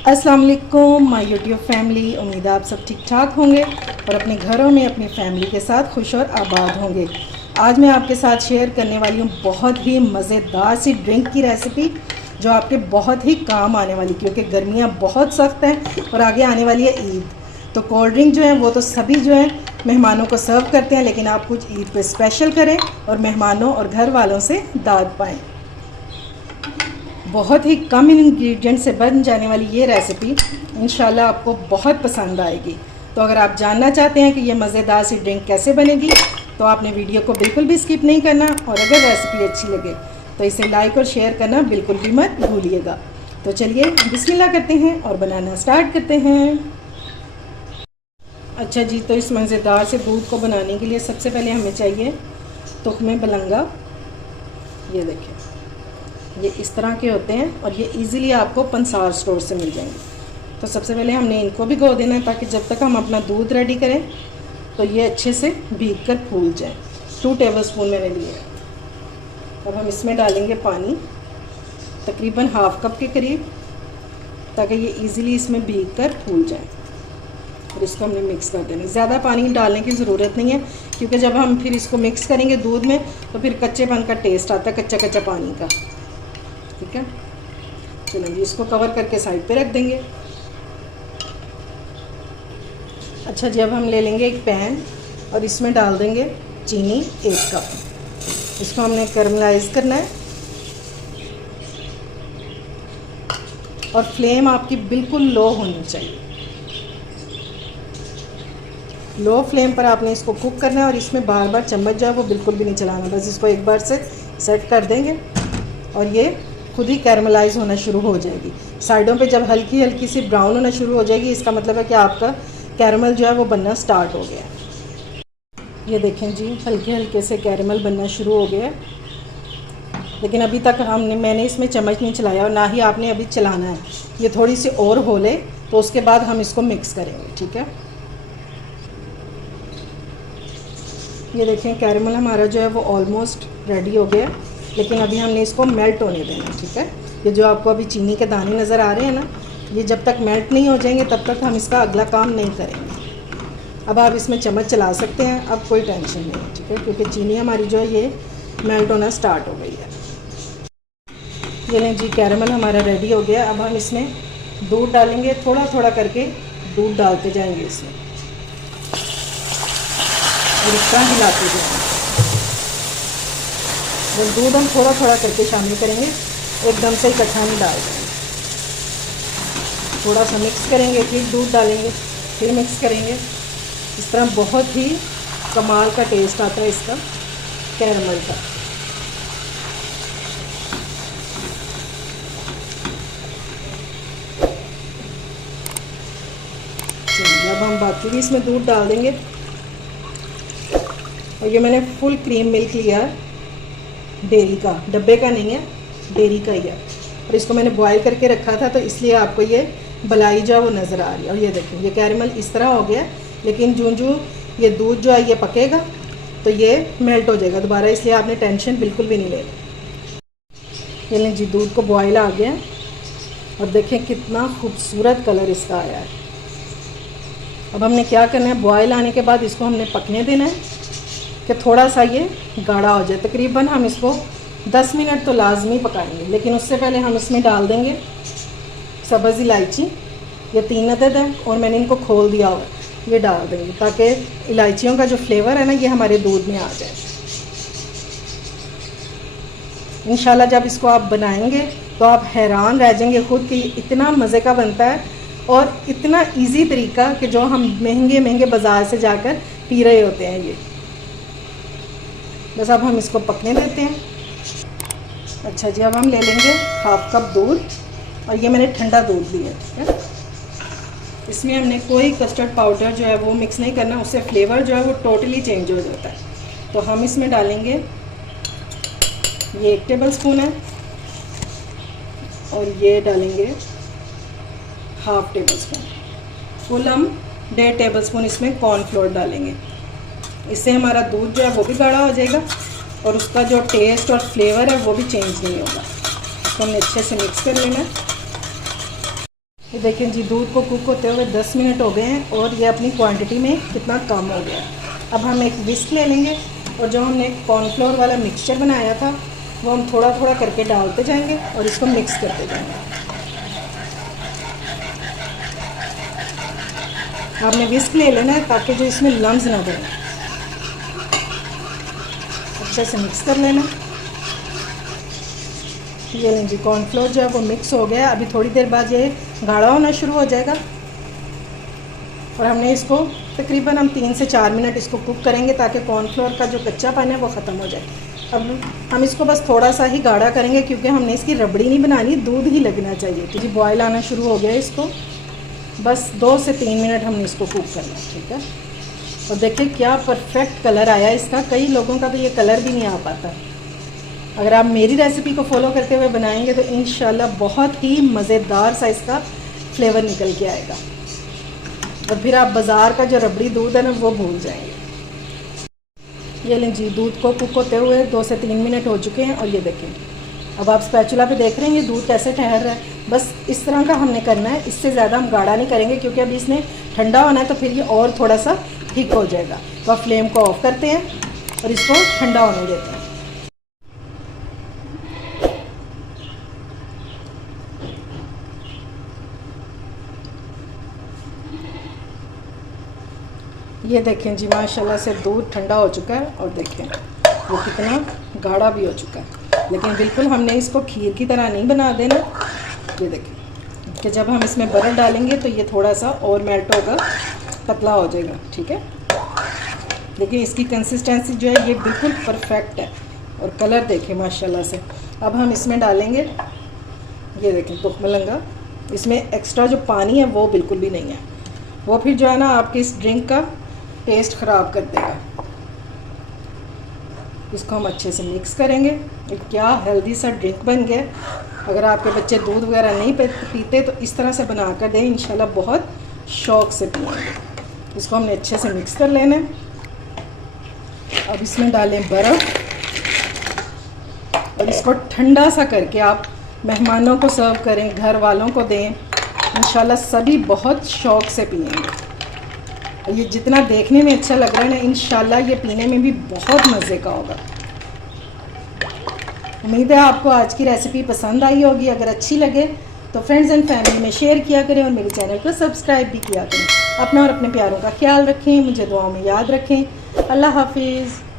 अस्सलाम वालेकुम my YouTube family. उम्मीद है आप सब ठीक ठाक होंगे और अपने घरों में अपनी फैमिली के साथ खुश और आबाद होंगे। आज मैं आपके साथ शेयर करने वाली हूँ बहुत ही मज़ेदार सी ड्रिंक की रेसिपी जो आपके बहुत ही काम आने वाली, क्योंकि गर्मियाँ बहुत सख्त हैं और आगे आने वाली है ईद। तो कोल्ड ड्रिंक जो है वो तो सभी जो है मेहमानों को सर्व करते हैं, लेकिन आप कुछ ईद पे स्पेशल करें और मेहमानों और घर वालों से दाद पाएँ। बहुत ही कम इंग्रेडिएंट से बन जाने वाली ये रेसिपी इंशाल्लाह आपको बहुत पसंद आएगी। तो अगर आप जानना चाहते हैं कि ये मज़ेदार सी ड्रिंक कैसे बनेगी तो आपने वीडियो को बिल्कुल भी स्किप नहीं करना, और अगर रेसिपी अच्छी लगे तो इसे लाइक और शेयर करना बिल्कुल भी मत भूलिएगा। तो चलिए बिस्मिल्लाह करते हैं और बनाना स्टार्ट करते हैं। अच्छा जी, तो इस मज़ेदार से दूध को बनाने के लिए सबसे पहले हमें चाहिए तुख्मे बलंगा। ये देखिए, ये इस तरह के होते हैं और ये इजीली आपको पंसार स्टोर से मिल जाएंगे। तो सबसे पहले हमने इनको भिगो देना है ताकि जब तक हम अपना दूध रेडी करें तो ये अच्छे से भीग कर फूल जाए। 2 टेबलस्पून मैंने लिए। अब हम इसमें डालेंगे पानी, तकरीबन हाफ कप के करीब, ताकि ये इजीली इसमें भीग कर फूल जाए। और इसको हमने मिक्स कर देना। ज़्यादा पानी डालने की ज़रूरत नहीं है, क्योंकि जब हम फिर इसको मिक्स करेंगे दूध में तो फिर कच्चेपन का टेस्ट आता है, कच्चा कच्चा पानी का। ठीक है, चलो जी, इसको कवर करके साइड पे रख देंगे। अच्छा जी, अब हम ले लेंगे एक पैन और इसमें डाल देंगे चीनी 1 कप। इसको हमने कैरमलाइज करना है और फ्लेम आपकी बिल्कुल लो होनी चाहिए। लो फ्लेम पर आपने इसको कुक करना है और इसमें बार बार चम्मच जो है वो बिल्कुल भी नहीं चलाना, बस इसको एक बार से सेट कर देंगे और ये खुद ही कैरमलाइज होना शुरू हो जाएगी। साइडों पे जब हल्की हल्की सी ब्राउन होना शुरू हो जाएगी, इसका मतलब है कि आपका कैरमल जो है वो बनना स्टार्ट हो गया है। ये देखें जी, हल्के हल्के से कैरमल बनना शुरू हो गया है, लेकिन अभी तक मैंने इसमें चम्मच नहीं चलाया और ना ही आपने अभी चलाना है। ये थोड़ी सी और हो ले तो उसके बाद हम इसको मिक्स करेंगे। ठीक है, ये देखें कैरमल हमारा जो है वो ऑलमोस्ट रेडी हो गया, लेकिन अभी हमने इसको मेल्ट होने देना। ठीक है, ये जो आपको अभी चीनी के दाने नज़र आ रहे हैं ना, ये जब तक मेल्ट नहीं हो जाएंगे तब तक हम इसका अगला काम नहीं करेंगे। अब आप इसमें चम्मच चला सकते हैं, अब कोई टेंशन नहीं है। ठीक है, क्योंकि चीनी हमारी जो है ये मेल्ट होना स्टार्ट हो गई है। ये लें जी, कैरमल हमारा रेडी हो गया। अब हम इसमें दूध डालेंगे, थोड़ा थोड़ा करके दूध डालते जाएंगे इसमें और इस तरह हिलाते जाएंगे। वो दूध हम थोड़ा थोड़ा करके शामिल करेंगे, एकदम से इकट्ठा नहीं डाल देंगे। थोड़ा सा मिक्स करेंगे, फिर दूध डालेंगे, फिर मिक्स करेंगे। इस तरह बहुत ही कमाल का टेस्ट आता है इसका कैरमल का। चलिए, अब हम बाकी भी इसमें दूध डाल देंगे। और ये मैंने फुल क्रीम मिल्क लिया है, डेयरी का, डब्बे का नहीं है, डेयरी का ही है। और इसको मैंने बॉईल करके रखा था, तो इसलिए आपको ये बलाई जो है वो नज़र आ रही है। और ये देखिए, ये कैरमल इस तरह हो गया, लेकिन जो ये दूध जो है ये पकेगा तो ये मेल्ट हो जाएगा दोबारा, इसलिए आपने टेंशन बिल्कुल भी नहीं लेना। ये लें जी, दूध को बॉयल आ गया और देखें कितना खूबसूरत कलर इसका आया है। अब हमने क्या करना है, बॉयल आने के बाद इसको हमने पकने देना है कि थोड़ा सा ये गाढ़ा हो जाए। तकरीबन हम इसको 10 मिनट तो लाजमी पकाएंगे, लेकिन उससे पहले हम इसमें डाल देंगे सब्ज़ इलायची। ये 3 अदद है और मैंने इनको खोल दिया हुआ, ये डाल देंगे ताकि इलायचियों का जो फ्लेवर है ना ये हमारे दूध में आ जाए। इंशाल्लाह जब इसको आप बनाएंगे तो आप हैरान रह जाएंगे खुद कि इतना मज़े का बनता है और इतना इजी तरीका कि जो हम महंगे महंगे बाज़ार से जाकर पी रहे होते हैं। ये बस अब हम इसको पकने देते हैं। अच्छा जी, अब हम ले लेंगे हाफ कप दूध और ये मैंने ठंडा दूध लिया। ठीक है, इसमें हमने कोई कस्टर्ड पाउडर जो है वो मिक्स नहीं करना, उससे फ्लेवर जो है वो टोटली चेंज हो जाता है। तो हम इसमें डालेंगे, ये 1 टेबलस्पून है और ये डालेंगे हाफ टेबलस्पून। फुल हम 1.5 टेबलस्पून इसमें कॉर्नफ्लोर डालेंगे। इससे हमारा दूध जो है वो भी गाढ़ा हो जाएगा और उसका जो टेस्ट और फ्लेवर है वो भी चेंज नहीं होगा। इसको हमने अच्छे से मिक्स कर लेना है। ये देखें जी, दूध को कुक होते हुए 10 मिनट हो गए हैं और ये अपनी क्वांटिटी में कितना कम हो गया। अब हम एक विस्क ले लेंगे और जो हमने कॉर्नफ्लोर वाला मिक्सचर बनाया था वो हम थोड़ा थोड़ा करके डालते जाएंगे और इसको मिक्स करते जाएंगे। आपने विस्क ले लेना है ताकि जो इसमें लम्स ना बने। अच्छे से मिक्स कर लेना। ये लें जी, कॉर्नफ्लोर जो है वो मिक्स हो गया। अभी थोड़ी देर बाद ये गाढ़ा होना शुरू हो जाएगा और हमने इसको तकरीबन हम 3 से 4 मिनट इसको कुक करेंगे ताकि कॉर्नफ्लोर का जो कच्चापन है वो ख़त्म हो जाए। अब हम इसको बस थोड़ा सा ही गाढ़ा करेंगे क्योंकि हमने इसकी रबड़ी नहीं बनानी, दूध ही लगना चाहिए। तो जी बॉयल आना शुरू हो गया। इसको बस 2 से 3 मिनट हमने इसको कुक करना है, ठीक है। और देखिए क्या परफेक्ट कलर आया इसका। कई लोगों का तो ये कलर भी नहीं आ पाता। अगर आप मेरी रेसिपी को फॉलो करते हुए बनाएंगे तो इंशाल्लाह बहुत ही मज़ेदार सा इसका फ्लेवर निकल के आएगा और फिर आप बाज़ार का जो रबड़ी दूध है ना वो भूल जाएंगे। ये लें जी, दूध को कुक होते हुए 2 से 3 मिनट हो चुके हैं और ये देखें अब आप स्पैचुला पे देख रहे हैं ये दूध कैसे ठहर रहा है। बस इस तरह का हमने करना है, इससे ज़्यादा हम गाढ़ा नहीं करेंगे क्योंकि अभी इसने ठंडा होना है तो फिर ये और थोड़ा सा थिक हो जाएगा। तो आप फ्लेम को ऑफ करते हैं और इसको ठंडा होने देते हैं। ये देखें जी, माशाल्लाह से दूध ठंडा हो चुका है और देखें वो कितना गाढ़ा भी हो चुका है। लेकिन बिल्कुल हमने इसको खीर की तरह नहीं बना देना। ये देखें कि जब हम इसमें बर्फ़ डालेंगे तो ये थोड़ा सा और मेल्ट होगा, पतला हो जाएगा, ठीक है। देखिए इसकी कंसिस्टेंसी जो है ये बिल्कुल परफेक्ट है और कलर देखें माशाल्लाह से। अब हम इसमें डालेंगे, ये देखें तुखमलंगा। इसमें एक्स्ट्रा जो पानी है वो बिल्कुल भी नहीं है, वो फिर जो है ना आपकी इस ड्रिंक का टेस्ट ख़राब कर देगा। इसको हम अच्छे से मिक्स करेंगे। ये क्या हेल्दी सा ड्रिंक बन गया। अगर आपके बच्चे दूध वगैरह नहीं पीते तो इस तरह से बना कर दें, इंशाल्लाह बहुत शौक़ से पिएंगे। इसको हमने अच्छे से मिक्स कर लेना है। अब इसमें डालें बर्फ़ और इसको ठंडा सा करके आप मेहमानों को सर्व करें, घर वालों को दें। इंशाल्लाह सभी बहुत शौक़ से पिएंगे। ये जितना देखने में अच्छा लग रहा है ना, इंशाल्लाह ये पीने में भी बहुत मज़े का होगा। उम्मीद है आपको आज की रेसिपी पसंद आई होगी। अगर अच्छी लगे तो फ्रेंड्स एंड फैमिली में शेयर किया करें और मेरे चैनल को सब्सक्राइब भी किया करें। अपना और अपने प्यारों का ख्याल रखें, मुझे दुआओं में याद रखें। अल्लाह हाफिज़।